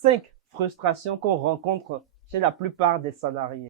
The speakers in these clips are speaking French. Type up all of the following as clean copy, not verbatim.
5 frustrations qu'on rencontre chez la plupart des salariés.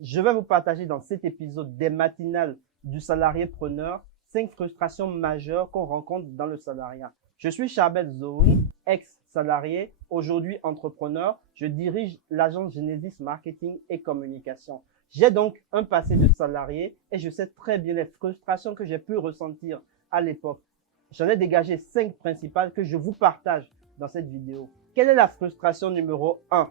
Je vais vous partager dans cet épisode des matinales du salarié preneur 5 frustrations majeures qu'on rencontre dans le salariat. Je suis Charbel Zohoun, ex-salarié, aujourd'hui entrepreneur. Je dirige l'agence Genesis Marketing et Communication. J'ai donc un passé de salarié et je sais très bien les frustrations que j'ai pu ressentir à l'époque. J'en ai dégagé 5 principales que je vous partage dans cette vidéo. Quelle est la frustration numéro 1?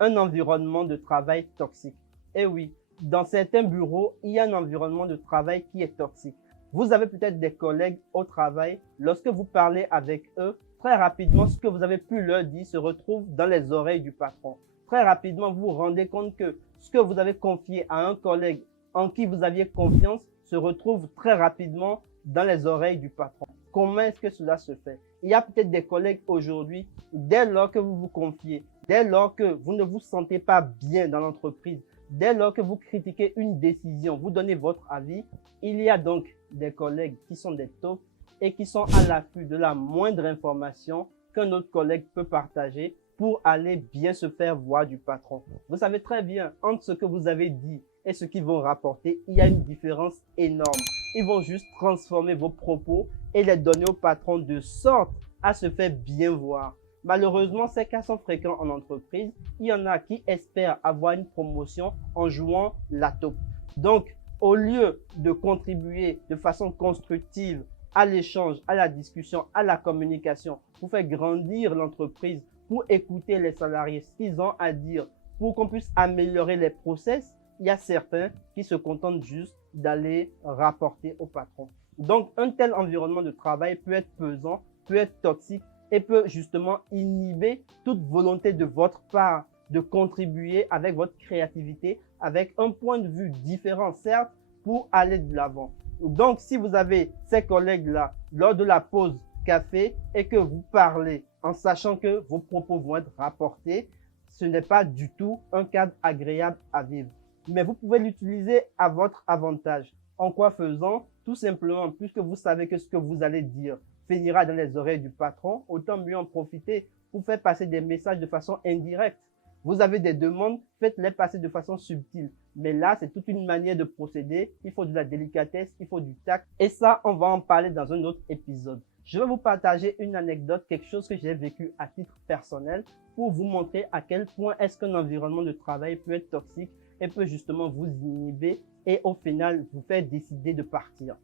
Un environnement de travail toxique. Eh oui, dans certains bureaux, il y a un environnement de travail qui est toxique. Vous avez peut-être des collègues au travail. Lorsque vous parlez avec eux, très rapidement, ce que vous avez pu leur dire se retrouve dans les oreilles du patron. Très rapidement, vous vous rendez compte que ce que vous avez confié à un collègue en qui vous aviez confiance se retrouve très rapidement dans les oreilles du patron. Comment est-ce que cela se fait? Il y a peut-être des collègues aujourd'hui, dès lors que vous vous confiez, dès lors que vous ne vous sentez pas bien dans l'entreprise, dès lors que vous critiquez une décision, vous donnez votre avis, il y a donc des collègues qui sont des taupes et qui sont à l'affût de la moindre information qu'un autre collègue peut partager pour aller bien se faire voir du patron. Vous savez très bien, entre ce que vous avez dit et ce qu'ils vont rapporter, il y a une différence énorme. Ils vont juste transformer vos propos et les donner au patron de sorte à se faire bien voir. Malheureusement, ces cas sont fréquents en entreprise. Il y en a qui espèrent avoir une promotion en jouant la taupe. Donc, au lieu de contribuer de façon constructive à l'échange, à la discussion, à la communication, pour faire grandir l'entreprise, pour écouter les salariés, ce qu'ils ont à dire, pour qu'on puisse améliorer les process, il y a certains qui se contentent juste d'aller rapporter au patron. Donc, un tel environnement de travail peut être pesant, peut être toxique, et peut justement inhiber toute volonté de votre part de contribuer avec votre créativité, avec un point de vue différent, certes, pour aller de l'avant. Donc, si vous avez ces collègues-là lors de la pause café et que vous parlez en sachant que vos propos vont être rapportés, ce n'est pas du tout un cadre agréable à vivre. Mais vous pouvez l'utiliser à votre avantage. En quoi faisant? Tout simplement, puisque vous savez que ce que vous allez dire finira dans les oreilles du patron, autant mieux en profiter pour faire passer des messages de façon indirecte. Vous avez des demandes, faites-les passer de façon subtile. Mais là, c'est toute une manière de procéder. Il faut de la délicatesse, il faut du tact. Et ça, on va en parler dans un autre épisode. Je vais vous partager une anecdote, quelque chose que j'ai vécu à titre personnel pour vous montrer à quel point est-ce qu'un environnement de travail peut être toxique et peut justement vous inhiber et au final vous faire décider de partir.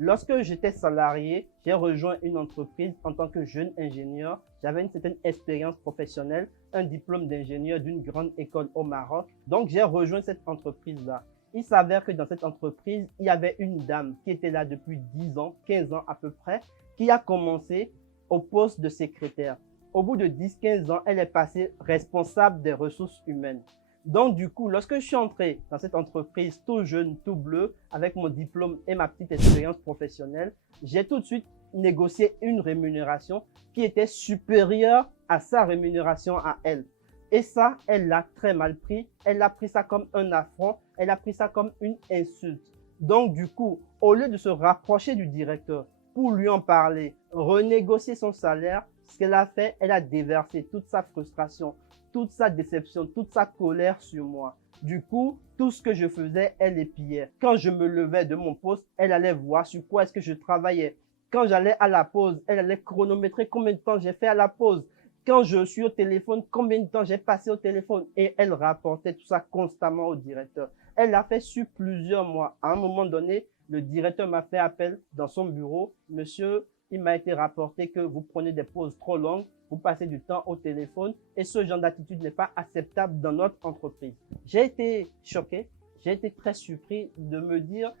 Lorsque j'étais salarié, j'ai rejoint une entreprise en tant que jeune ingénieur. J'avais une certaine expérience professionnelle, un diplôme d'ingénieur d'une grande école au Maroc. Donc, j'ai rejoint cette entreprise-là. Il s'avère que dans cette entreprise, il y avait une dame qui était là depuis 10 ans, 15 ans à peu près, qui a commencé au poste de secrétaire. Au bout de 10-15 ans, elle est passée responsable des ressources humaines. Donc, du coup, lorsque je suis entré dans cette entreprise tout jeune, tout bleu, avec mon diplôme et ma petite expérience professionnelle, j'ai tout de suite négocié une rémunération qui était supérieure à sa rémunération à elle. Et ça, elle l'a très mal pris. Elle a pris ça comme un affront. Elle a pris ça comme une insulte. Donc, du coup, au lieu de se rapprocher du directeur pour lui en parler, renégocier son salaire, ce qu'elle a fait, elle a déversé toute sa frustration, toute sa déception, toute sa colère sur moi. Du coup, tout ce que je faisais, elle épiait. Quand je me levais de mon poste, elle allait voir sur quoi est-ce que je travaillais. Quand j'allais à la pause, elle allait chronométrer combien de temps j'ai fait à la pause. Quand je suis au téléphone, combien de temps j'ai passé au téléphone. Et elle rapportait tout ça constamment au directeur. Elle l'a fait sur plusieurs mois. À un moment donné, le directeur m'a fait appel dans son bureau. Monsieur, il m'a été rapporté que vous prenez des pauses trop longues, vous passez du temps au téléphone et ce genre d'attitude n'est pas acceptable dans notre entreprise. J'ai été choqué, j'ai été très surpris de me dire,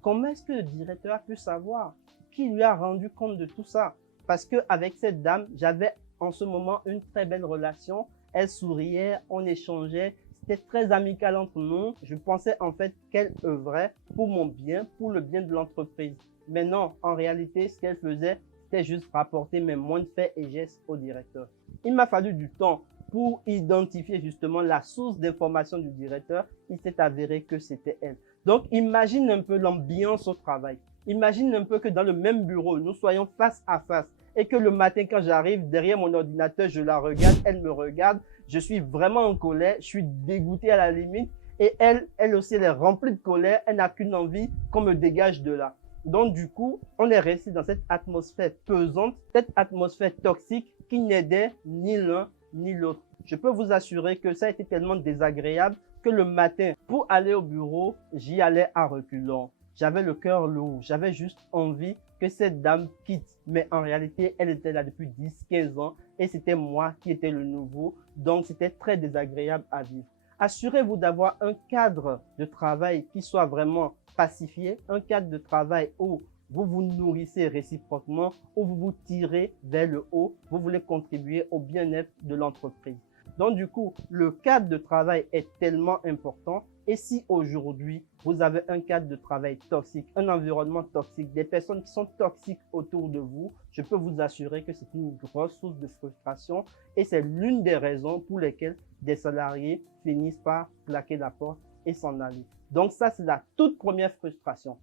comment est-ce que le directeur a pu savoir? Qui lui a rendu compte de tout ça? Parce qu'avec cette dame, j'avais en ce moment une très belle relation. Elle souriait, on échangeait, c'était très amical entre nous. Je pensais en fait qu'elle œuvrait pour mon bien, pour le bien de l'entreprise. Mais non, en réalité, ce qu'elle faisait, c'était juste rapporter mes moindres faits et gestes au directeur. Il m'a fallu du temps pour identifier justement la source d'information du directeur, il s'est avéré que c'était elle. Donc, imagine un peu l'ambiance au travail. Imagine un peu que dans le même bureau, nous soyons face à face et que le matin, quand j'arrive derrière mon ordinateur, je la regarde, elle me regarde, je suis vraiment en colère, je suis dégoûté à la limite et elle aussi, elle est remplie de colère, elle n'a qu'une envie qu'on me dégage de là. Donc, du coup, on est resté dans cette atmosphère pesante, cette atmosphère toxique qui n'aidait ni l'un ni l'autre. Je peux vous assurer que ça a été tellement désagréable que le matin, pour aller au bureau, j'y allais à reculons. J'avais le cœur lourd, j'avais juste envie que cette dame quitte. Mais en réalité, elle était là depuis 10-15 ans et c'était moi qui étais le nouveau. Donc, c'était très désagréable à vivre. Assurez-vous d'avoir un cadre de travail qui soit vraiment pacifié, un cadre de travail où vous vous nourrissez réciproquement, où vous vous tirez vers le haut, vous voulez contribuer au bien-être de l'entreprise. Donc du coup, le cadre de travail est tellement important. Et si aujourd'hui, vous avez un cadre de travail toxique, un environnement toxique, des personnes qui sont toxiques autour de vous, je peux vous assurer que c'est une grosse source de frustration et c'est l'une des raisons pour lesquelles des salariés finissent par claquer la porte et s'en aller. Donc ça, c'est la toute première frustration.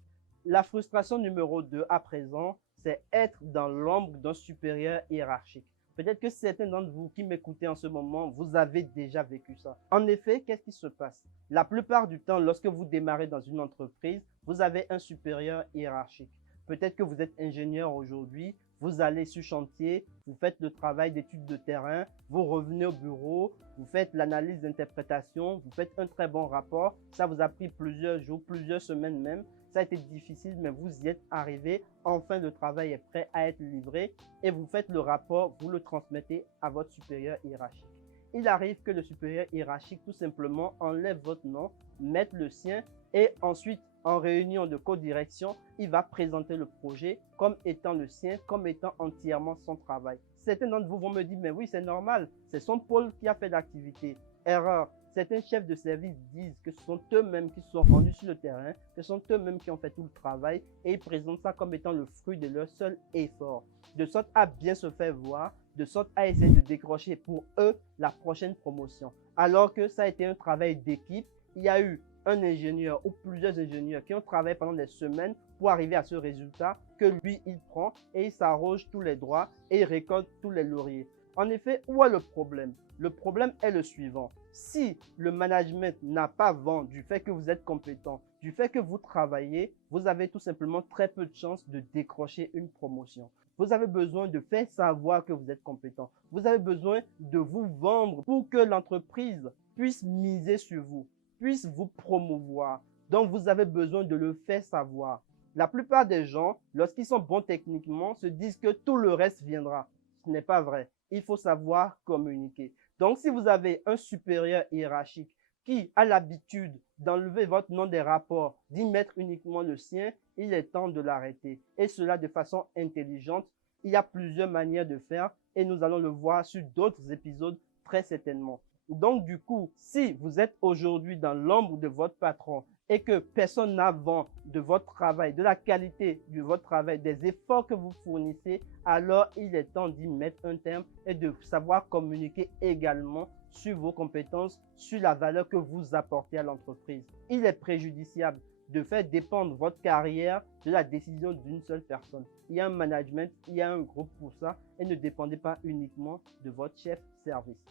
La frustration numéro 2 à présent, c'est être dans l'ombre d'un supérieur hiérarchique. Peut-être que certains d'entre vous qui m'écoutez en ce moment, vous avez déjà vécu ça. En effet, qu'est-ce qui se passe? La plupart du temps, lorsque vous démarrez dans une entreprise, vous avez un supérieur hiérarchique. Peut-être que vous êtes ingénieur aujourd'hui, vous allez sur chantier, vous faites le travail d'étude de terrain, vous revenez au bureau, vous faites l'analyse d'interprétation, vous faites un très bon rapport. Ça vous a pris plusieurs jours, plusieurs semaines même. Ça a été difficile, mais vous y êtes arrivé. Enfin, le travail est prêt à être livré et vous faites le rapport, vous le transmettez à votre supérieur hiérarchique. Il arrive que le supérieur hiérarchique tout simplement enlève votre nom, mette le sien et ensuite, en réunion de co-direction, il va présenter le projet comme étant le sien, comme étant entièrement son travail. Certains d'entre vous vont me dire, mais oui, c'est normal, c'est son pôle qui a fait l'activité. Erreur. Certains chefs de service disent que ce sont eux-mêmes qui se sont rendus sur le terrain, que ce sont eux-mêmes qui ont fait tout le travail et ils présentent ça comme étant le fruit de leur seul effort, de sorte à bien se faire voir, de sorte à essayer de décrocher pour eux la prochaine promotion. Alors que ça a été un travail d'équipe, il y a eu un ingénieur ou plusieurs ingénieurs qui ont travaillé pendant des semaines pour arriver à ce résultat que lui, il prend et il s'arroge tous les droits et il récolte tous les lauriers. En effet, où est le problème? Le problème est le suivant. Si le management n'a pas vent du fait que vous êtes compétent, du fait que vous travaillez, vous avez tout simplement très peu de chances de décrocher une promotion. Vous avez besoin de faire savoir que vous êtes compétent. Vous avez besoin de vous vendre pour que l'entreprise puisse miser sur vous, puisse vous promouvoir. Donc, vous avez besoin de le faire savoir. La plupart des gens, lorsqu'ils sont bons techniquement, se disent que tout le reste viendra. Ce n'est pas vrai. Il faut savoir communiquer. Donc, si vous avez un supérieur hiérarchique qui a l'habitude d'enlever votre nom des rapports, d'y mettre uniquement le sien, il est temps de l'arrêter. Et cela de façon intelligente. Il y a plusieurs manières de faire et nous allons le voir sur d'autres épisodes très certainement. Donc, du coup, si vous êtes aujourd'hui dans l'ombre de votre patron et que personne n'a vent de votre travail, de la qualité de votre travail, des efforts que vous fournissez, alors il est temps d'y mettre un terme et de savoir communiquer également sur vos compétences, sur la valeur que vous apportez à l'entreprise. Il est préjudiciable de faire dépendre votre carrière de la décision d'une seule personne. Il y a un management, il y a un groupe pour ça et ne dépendez pas uniquement de votre chef service.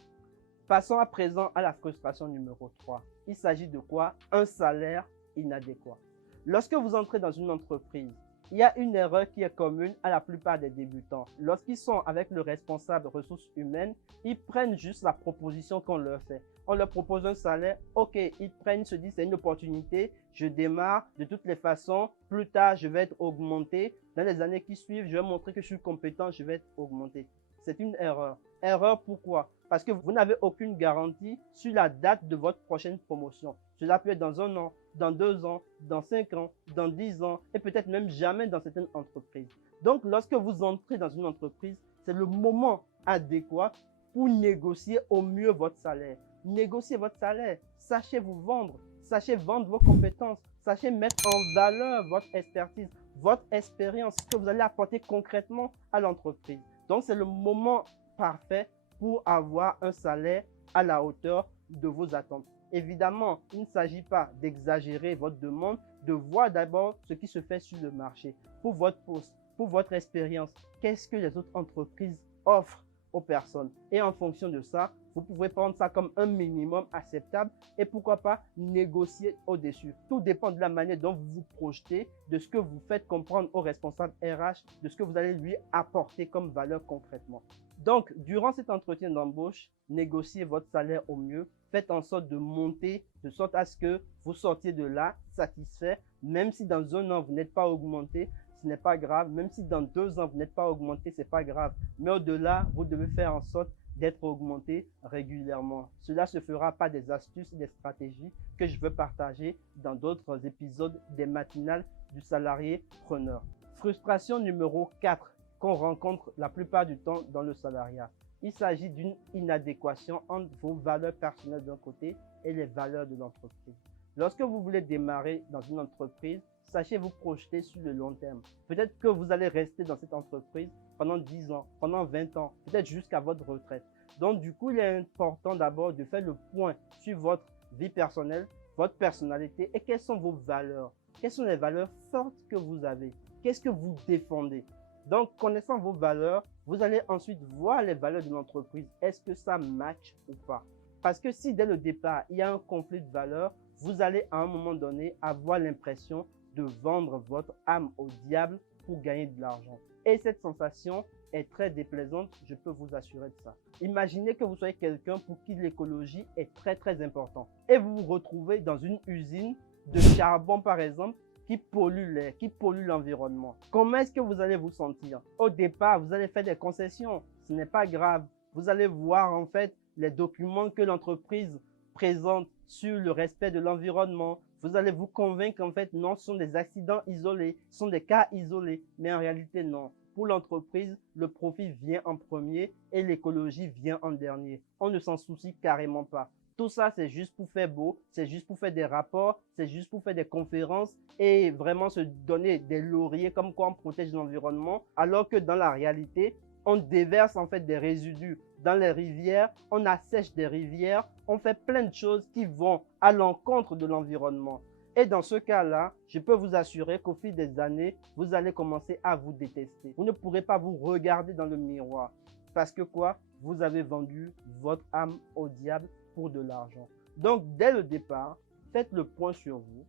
Passons à présent à la frustration numéro 3. Il s'agit de quoi? Un salaire inadéquat. Lorsque vous entrez dans une entreprise, il y a une erreur qui est commune à la plupart des débutants. Lorsqu'ils sont avec le responsable ressources humaines, ils prennent juste la proposition qu'on leur fait. On leur propose un salaire, ok, ils prennent, se disent c'est une opportunité, je démarre, de toutes les façons, plus tard je vais être augmenté, dans les années qui suivent, je vais montrer que je suis compétent, je vais être augmenté. C'est une erreur. Erreur pourquoi? Parce que vous n'avez aucune garantie sur la date de votre prochaine promotion. Cela peut être dans 1 an, dans 2 ans, dans 5 ans, dans 10 ans et peut-être même jamais dans certaines entreprises. Donc, lorsque vous entrez dans une entreprise, c'est le moment adéquat pour négocier au mieux votre salaire. Négociez votre salaire, sachez vous vendre, sachez vendre vos compétences, sachez mettre en valeur votre expertise, votre expérience, ce que vous allez apporter concrètement à l'entreprise. Donc, c'est le moment parfait pour avoir un salaire à la hauteur de vos attentes. Évidemment, il ne s'agit pas d'exagérer votre demande, de voir d'abord ce qui se fait sur le marché pour votre poste, pour votre expérience. Qu'est-ce que les autres entreprises offrent aux personnes? Et en fonction de ça, vous pouvez prendre ça comme un minimum acceptable et pourquoi pas négocier au-dessus. Tout dépend de la manière dont vous vous projetez, de ce que vous faites comprendre au responsable RH, de ce que vous allez lui apporter comme valeur concrètement. Donc, durant cet entretien d'embauche, négociez votre salaire au mieux. Faites en sorte de monter, de sorte à ce que vous sortiez de là satisfait. Même si dans un an, vous n'êtes pas augmenté, ce n'est pas grave. Même si dans 2 ans, vous n'êtes pas augmenté, ce n'est pas grave. Mais au-delà, vous devez faire en sorte d'être augmenté régulièrement. Cela se fera par des astuces et des stratégies que je veux partager dans d'autres épisodes des matinales du salarié preneur. Frustration numéro 4 qu'on rencontre la plupart du temps dans le salariat. Il s'agit d'une inadéquation entre vos valeurs personnelles d'un côté et les valeurs de l'entreprise. Lorsque vous voulez démarrer dans une entreprise, sachez vous projeter sur le long terme. Peut-être que vous allez rester dans cette entreprise pendant 10 ans, pendant 20 ans, peut-être jusqu'à votre retraite. Donc, du coup, il est important d'abord de faire le point sur votre vie personnelle, votre personnalité et quelles sont vos valeurs. Quelles sont les valeurs fortes que vous avez? Qu'est-ce que vous défendez? Donc, connaissant vos valeurs, vous allez ensuite voir les valeurs de l'entreprise. Est-ce que ça match ou pas? Parce que si dès le départ, il y a un conflit de valeurs, vous allez à un moment donné avoir l'impression de vendre votre âme au diable pour gagner de l'argent. Et cette sensation est très déplaisante, je peux vous assurer de ça. Imaginez que vous soyez quelqu'un pour qui l'écologie est très important. Et vous vous retrouvez dans une usine de charbon par exemple, qui pollue l'air, qui pollue l'environnement. Comment est-ce que vous allez vous sentir? Au départ, vous allez faire des concessions. Ce n'est pas grave. Vous allez voir en fait les documents que l'entreprise présente sur le respect de l'environnement. Vous allez vous convaincre qu'en fait, non, ce sont des accidents isolés, ce sont des cas isolés. Mais en réalité, non. Pour l'entreprise, le profit vient en premier et l'écologie vient en dernier. On ne s'en soucie carrément pas. Tout ça, c'est juste pour faire beau, c'est juste pour faire des rapports, c'est juste pour faire des conférences et vraiment se donner des lauriers comme quoi on protège l'environnement, alors que dans la réalité, on déverse en fait des résidus dans les rivières, on assèche des rivières, on fait plein de choses qui vont à l'encontre de l'environnement. Et dans ce cas-là, je peux vous assurer qu'au fil des années, vous allez commencer à vous détester. Vous ne pourrez pas vous regarder dans le miroir. Parce que quoi? Vous avez vendu votre âme au diable pour de l'argent. Donc, dès le départ, faites le point sur vous,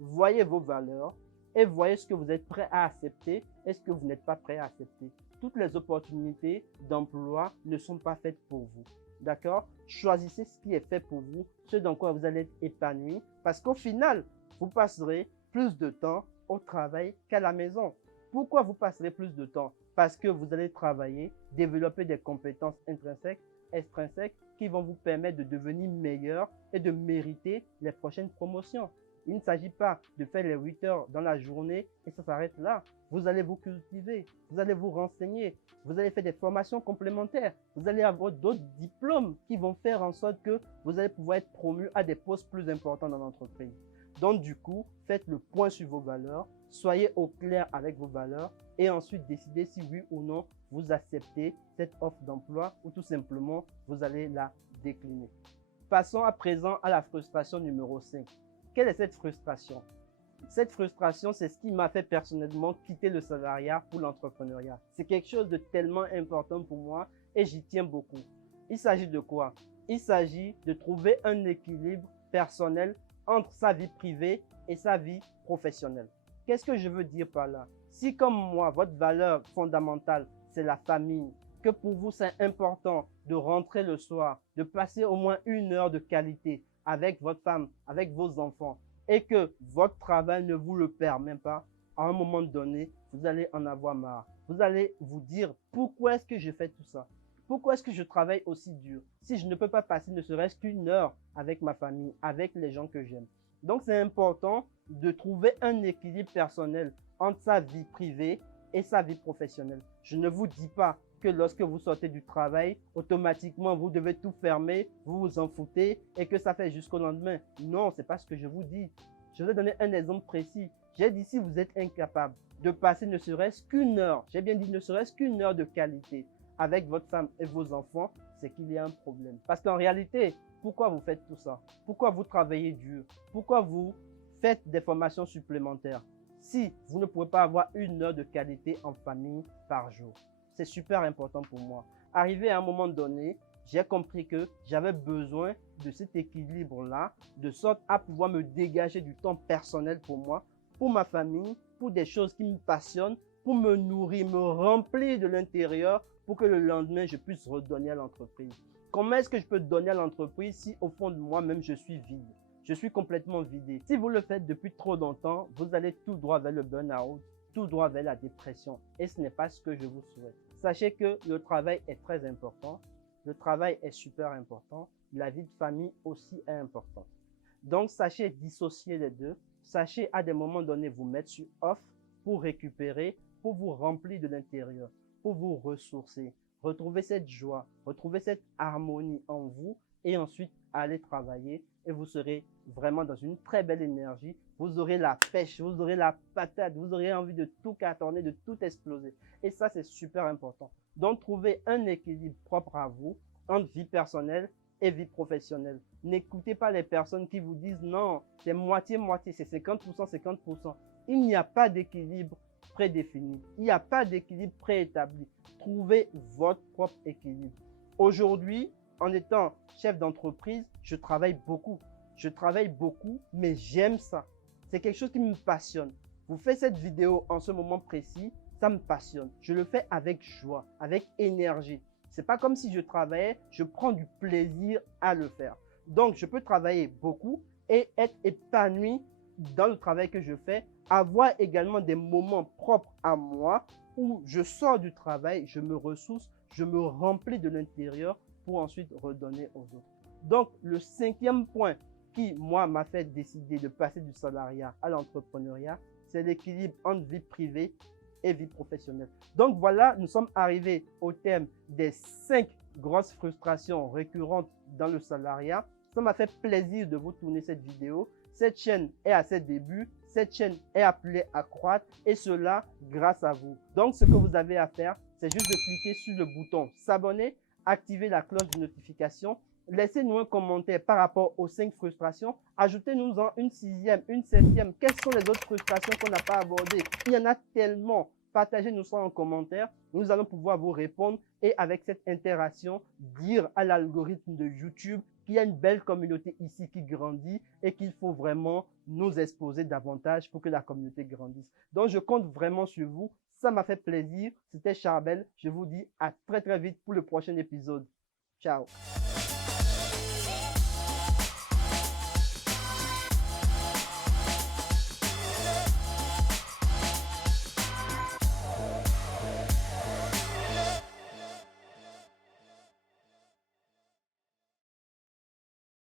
voyez vos valeurs et voyez ce que vous êtes prêt à accepter et ce que vous n'êtes pas prêt à accepter. Toutes les opportunités d'emploi ne sont pas faites pour vous. D'accord? Choisissez ce qui est fait pour vous, ce dans quoi vous allez être épanoui, parce qu'au final, vous passerez plus de temps au travail qu'à la maison. Pourquoi vous passerez plus de temps? Parce que vous allez travailler, développer des compétences intrinsèques, extrinsèques, qui vont vous permettre de devenir meilleur et de mériter les prochaines promotions. Il ne s'agit pas de faire les 8 heures dans la journée et ça s'arrête là. Vous allez vous cultiver, vous allez vous renseigner, vous allez faire des formations complémentaires, vous allez avoir d'autres diplômes qui vont faire en sorte que vous allez pouvoir être promu à des postes plus importants dans l'entreprise. Donc du coup, faites le point sur vos valeurs, soyez au clair avec vos valeurs et ensuite décidez si oui ou non vous acceptez cette offre d'emploi ou tout simplement vous allez la décliner. Passons à présent à la frustration numéro 5. Quelle est cette frustration? Cette frustration, c'est ce qui m'a fait personnellement quitter le salariat pour l'entrepreneuriat. C'est quelque chose de tellement important pour moi et j'y tiens beaucoup. Il s'agit de quoi? Il s'agit de trouver un équilibre personnel entre sa vie privée et sa vie professionnelle. Qu'est-ce que je veux dire par là? Si comme moi, votre valeur fondamentale, c'est la famille, que pour vous c'est important de rentrer le soir, de passer au moins 1 heure de qualité avec votre femme, avec vos enfants, et que votre travail ne vous le permet pas, à un moment donné, vous allez en avoir marre. Vous allez vous dire, pourquoi est-ce que je fais tout ça? Pourquoi est-ce que je travaille aussi dur si je ne peux pas passer ne serait-ce qu'1 heure avec ma famille, avec les gens que j'aime? Donc, c'est important de trouver un équilibre personnel entre sa vie privée et sa vie professionnelle. Je ne vous dis pas que lorsque vous sortez du travail, automatiquement, vous devez tout fermer, vous vous en foutez et que ça fait jusqu'au lendemain. Non, c'est pas ce que je vous dis. Je vais donner un exemple précis. J'ai dit si vous êtes incapable de passer ne serait-ce qu'1 heure, j'ai bien dit ne serait-ce qu'1 heure de qualité avec votre femme et vos enfants, c'est qu'il y a un problème. Parce qu'en réalité, pourquoi vous faites tout ça? Pourquoi vous travaillez dur? Pourquoi vous faites des formations supplémentaires si vous ne pouvez pas avoir 1 heure de qualité en famille par jour? C'est super important pour moi. Arrivé à un moment donné, j'ai compris que j'avais besoin de cet équilibre-là, de sorte à pouvoir me dégager du temps personnel pour moi, pour ma famille, pour des choses qui me passionnent, pour me nourrir, me remplir de l'intérieur, pour que le lendemain, je puisse redonner à l'entreprise. Comment est-ce que je peux donner à l'entreprise si au fond de moi-même, je suis vide? Je suis complètement vidé. Si vous le faites depuis trop longtemps, vous allez tout droit vers le burn-out, tout droit vers la dépression. Et ce n'est pas ce que je vous souhaite. Sachez que le travail est très important. Le travail est super important. La vie de famille aussi est importante. Donc, sachez dissocier les deux. Sachez à des moments donnés vous mettre sur off pour récupérer, pour vous remplir de l'intérieur, pour vous ressourcer, retrouver cette joie, retrouver cette harmonie en vous et ensuite aller travailler et vous serez vraiment dans une très belle énergie. Vous aurez la pêche, vous aurez la patate, vous aurez envie de tout cartonner, de tout exploser. Et ça, c'est super important. Donc, trouvez un équilibre propre à vous entre vie personnelle et vie professionnelle. N'écoutez pas les personnes qui vous disent non, c'est moitié-moitié, c'est 50%, 50%. Il n'y a pas d'équilibre prédéfini. Il n'y a pas d'équilibre préétabli. Trouvez votre propre équilibre. Aujourd'hui, en étant chef d'entreprise, je travaille beaucoup. Je travaille beaucoup, mais j'aime ça. C'est quelque chose qui me passionne. Vous faites cette vidéo en ce moment précis, ça me passionne. Je le fais avec joie, avec énergie. C'est pas comme si je travaillais, je prends du plaisir à le faire. Donc, je peux travailler beaucoup et être épanoui dans le travail que je fais, avoir également des moments propres à moi où je sors du travail, je me ressource, je me remplis de l'intérieur pour ensuite redonner aux autres. Donc, le 5e point qui, moi, m'a fait décider de passer du salariat à l'entrepreneuriat, c'est l'équilibre entre vie privée et vie professionnelle. Donc voilà, nous sommes arrivés au thème des 5 grosses frustrations récurrentes dans le salariat. Ça m'a fait plaisir de vous tourner cette vidéo. Cette chaîne est à ses débuts. Cette chaîne est appelée à croître et cela grâce à vous. Donc ce que vous avez à faire, c'est juste de cliquer sur le bouton s'abonner, activer la cloche de notification. Laissez-nous un commentaire par rapport aux 5 frustrations. Ajoutez-nous-en une 6e, une 7e. Quelles sont les autres frustrations qu'on n'a pas abordées? Il y en a tellement. Partagez-nous ça en commentaire. Nous allons pouvoir vous répondre et avec cette interaction, dire à l'algorithme de YouTube qu'il y a une belle communauté ici qui grandit et qu'il faut vraiment nous exposer davantage pour que la communauté grandisse. Donc, je compte vraiment sur vous. Ça m'a fait plaisir. C'était Charbel. Je vous dis à très très vite pour le prochain épisode. Ciao.